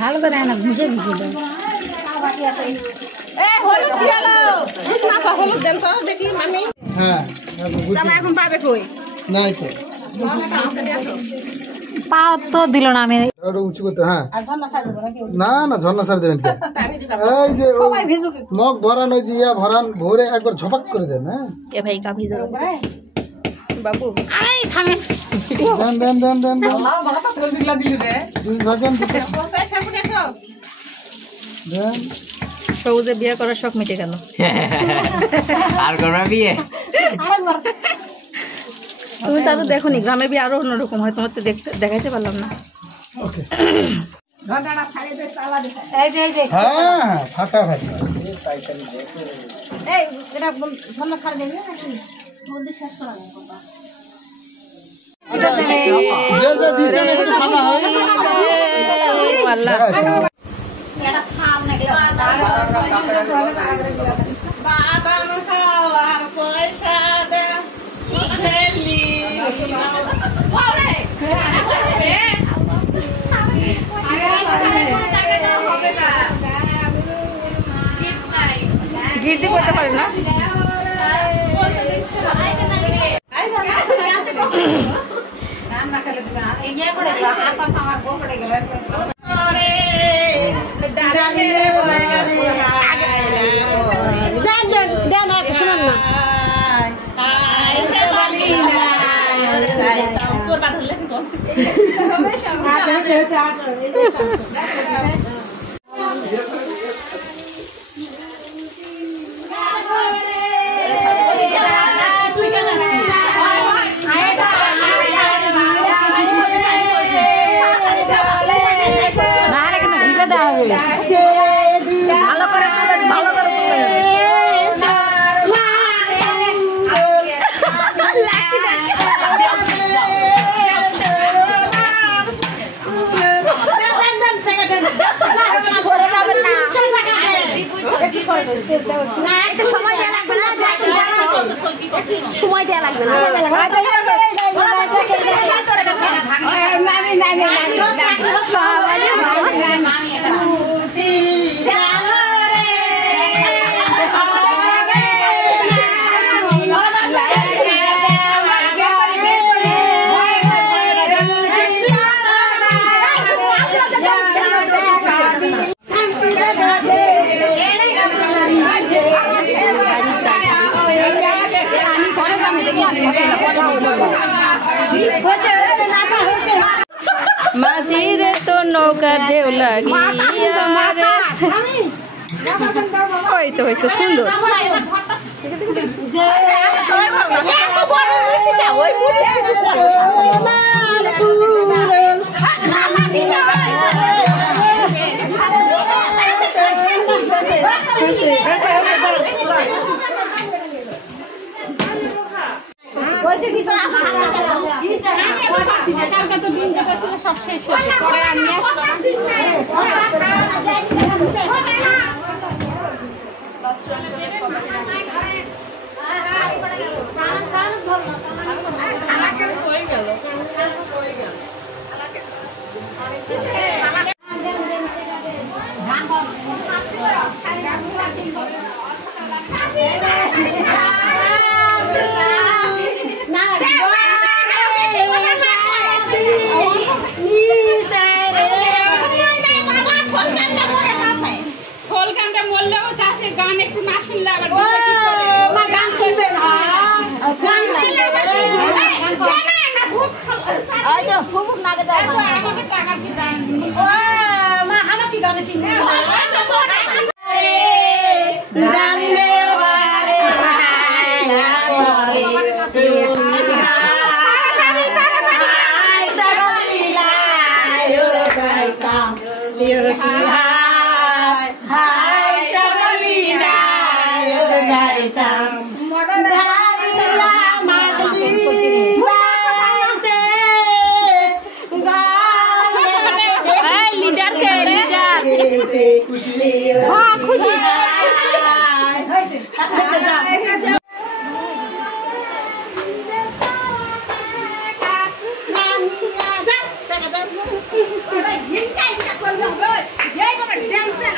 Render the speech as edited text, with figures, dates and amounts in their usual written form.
ভালো করে না ভিজে ভিজে পাও তো দিল না আমি উঁচু করতে। হ্যাঁ না না ঝর্ণা ছাড় দেবেন এই যে নখ ভরান ওই যে ইয়া ভরান ভরে একবার ঝপাক করে দেন। হ্যাঁ এ ভাই কা ভিজে বাবু আই থামে দেন দেন দেন দেন দেন দেন। সৌজে বিয়ে করার শখ মিটে গেল। আর করবা বিয়ে? তুমি তা তো দেখো নি, গ্রামের বিয়ে আরো অন্যরকম হয়, তোমার তো দেখাইতে পারলাম না। হ্যাঁ ফাটা ফাটা গিরতে করতে পারে না। সময় দেয়া লাগবে না। মাঝির তো নৌকা ঢেউ লাগিয়া ওই তো হয়েছে সুন্দর। সব শেষ হয়েছে পরে আমি Rồi, dính cái chặt lên lòng rồi. Dây con đèn xe